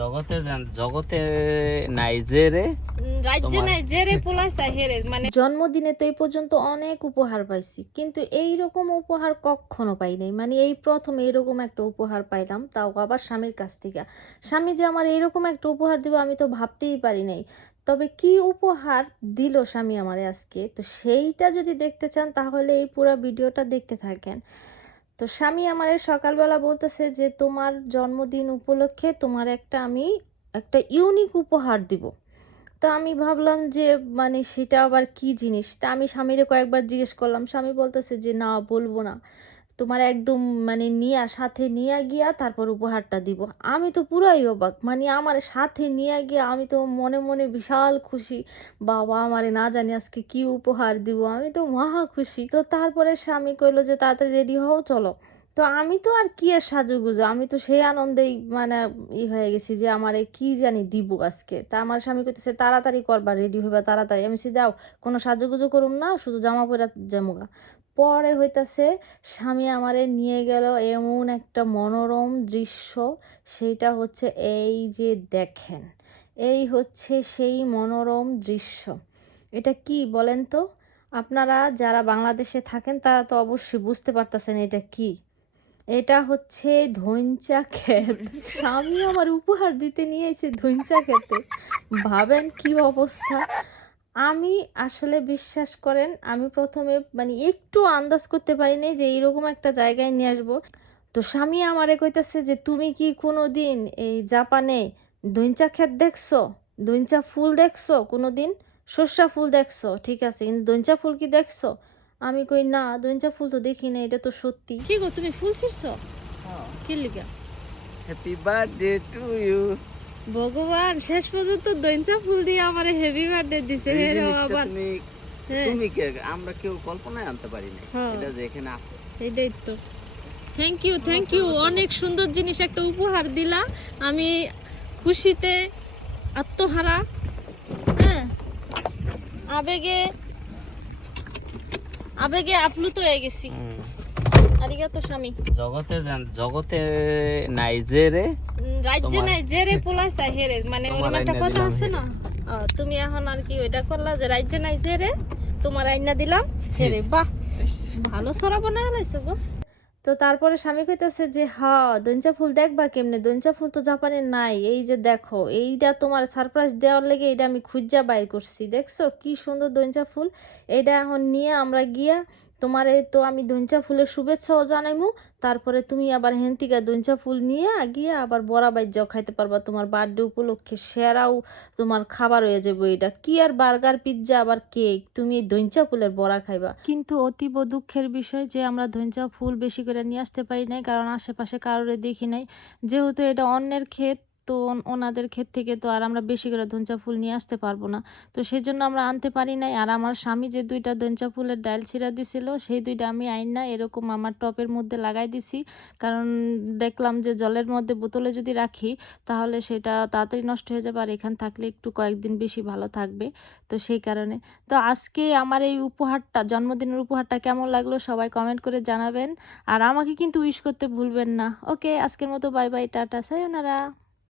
জগতে জগতে নাই যে রে রাজ্যে তোমার- নাই যে রে পোলাইছে হেরে মানে জন্মদিনে তো এই পর্যন্ত অনেক উপহার পাইছি কিন্তু এই রকম উপহার কখনো পাই নাই। মানে এই প্রথম এইরকম একটা উপহার পাইলাম তাও আবার স্বামীর কাছ থেকে। স্বামী যে আমার এইরকম একটা উপহার দিব আমি তো ভাবতেই পারি নাই। তবে কি উপহার দিল স্বামী আমারে আজকে? তো সেইটা যদি দেখতে চান তাহলে এই পুরো ভিডিওটা দেখতে থাকেন। তো স্বামী আমার সকালবেলা বলতেছে যে, তোমার জন্মদিন উপলক্ষে তোমার একটা আমি একটা ইউনিক উপহার দিব। তো আমি ভাবলাম যে মানে সেটা আবার কি জিনিস? তা আমি স্বামীরে কয়েকবার জিজ্ঞেস করলাম। স্বামী বলতেছে যে, না, বলব না। তোমার একদম মানে নিয়া, সাথে নিয়ে গিয়া তারপর উপহারটা দিব। আমি তো পুরাই অবাক মানে আমার সাথে নিয়ে গিয়া আমি তো মনে মনে বিশাল খুশি। বাবা আমারে না জানি আজকে কি উপহার দিব, আমি তো মহা খুশি। তো তারপরে স্বামী কইলো যে, তাড়াতাড়ি রেডি হও, চলো। তো আমি তো আর কি আর সাজুগুজু? আমি তো সেই আনন্দেই মানে ই হয়ে গেছি যে আমারে কি জানি দিব আজকে। তা আমার স্বামী কইতেছে, তাড়াতাড়ি করবা রেডি হইবা তাড়াতাড়ি। আমি সে দাও, কোনো সাজুগুজু করুম না, শুধু জামা পরে জামুগা পরে হইতাছে, স্বামী আমারে নিয়ে গেল এমন একটা মনোরম দৃশ্য, সেইটা হচ্ছে এই যে দেখেন, এই হচ্ছে সেই মনোরম দৃশ্য। এটা কি বলেন তো? আপনারা যারা বাংলাদেশে থাকেন, তারা তো অবশ্যই বুঝতে পারতেছেন এটা কি। এটা হচ্ছে ধইঞ্চা ক্ষেত। স্বামী আমার উপহার দিতে নিয়ে এসে ধইঞ্চা খেতে ভাবেন কি অবস্থা? আমি আসলে বিশ্বাস করেন, আমি প্রথমে মানে একটু আন্দাজ করতে পারিনি যে এইরকম একটা জায়গায় নিয়ে আসব। তো স্বামী আমারে কইতাছে যে, তুমি কি কোনো দিন এই জাপানে দইঞ্চা ক্ষেত দেখছ? দইঞ্চা ফুল দেখছ কোনো দিন সর্ষা ফুল দেখছ? ঠিক আছে, কিন্তু দইঞ্চা ফুল কি দেখছ? আমি কই না দইঞ্চা ফুল তো দেখি না এটা তো সত্যি। কি গো তুমি ফুল ছিড়ছো? কি লিগা? হ্যাপি বার্থডে টু ইউ ভগবান শেষ পর্যন্ত দইঞ্চা ফুল দিয়ে আমারে হেভি বার্থডে দিছে। আবার তুমি হ্যাঁ। তুমি কে? আমরা কেউ কল্পনায় আনতে পারি না হ্যাঁ। এটা যে এখানে আছে। এটাই তো। থ্যাংক ইউ থ্যাংক ইউ অনেক সুন্দর জিনিস একটা উপহার দিলা। আমি খুশিতে আত্মহারা। হ্যাঁ। আবেগে আবেগে আপ্লুত হয়ে গেছি। আরিগাতো স্বামী। জগতে জান জগতে নাই যে রে। রাজ্যে নাই যে রে পোলাইছে হেরে মানে ওরকম একটা কথা আছে না? তুমি এখন আর কি ওইটা করলা যে রাজ্যে নাই যে রে তোমার আইনা দিলাম হেরে বাহ ভালো সরাবো না গো। তো তারপরে স্বামী কইতেছে যে, হা দঞ্চা ফুল দেখবা কেমনে? দঞ্চা ফুল তো জাপানে নাই। এই যে দেখো এইটা তোমার সারপ্রাইজ দেওয়ার লেগে এটা আমি খুঁজা বাইর করছি। দেখছ? কি সুন্দর দঞ্চা ফুল। এটা এখন নিয়ে আমরা গিয়া তোমারে তো আমি দঞ্চা ফুলের শুভেচ্ছাও জানাইমু, তারপরে তুমি আবার হেন্তিকা দঞ্চা ফুল নিয়ে গিয়ে আবার বড়া বাইজাও খাইতে পারবা, তোমার বার্থডে উপলক্ষে সেরাও তোমার খাবার হয়ে যাবে এটা। কি আর বার্গার, পিৎজা, আবার কেক? তুমি এই দঞ্চা ফুলের বড়া খাইবা। কিন্তু অতীব দুঃখের বিষয় যে আমরা ধঞ্চা ফুল বেশি করে নিয়ে আসতে পারি নাই, কারণ আশেপাশে কারোরে দেখি নাই। যেহেতু এটা অন্যের ক্ষেত তো ওনাদের ক্ষেত থেকে তো আর আমরা বেশি করে ধঞ্চা ফুল নিয়ে আসতে পারব না। তো সেই জন্য আমরা আনতে পারি নাই। আর আমার স্বামী যে দুইটা ধঞ্চা ফুলের ডাল ছিঁড়া দিছিল, সেই দুইটা আমি আইন না এরকম আমার টপের মধ্যে লাগাই দিছি। কারণ দেখলাম যে জলের মধ্যে বোতলে যদি রাখি, তাহলে সেটা তাড়াতাড়ি নষ্ট হয়ে যাবে। আর এখান থাকলে একটু কয়েকদিন বেশি ভালো থাকবে। তো সেই কারণে। তো আজকে আমার এই উপহারটা, জন্মদিনের উপহারটা কেমন লাগল সবাই কমেন্ট করে জানাবেন। আর আমাকে কিন্তু উইশ করতে ভুলবেন না। ওকে আজকের মতো বাই বাই টাটা সায়োনারা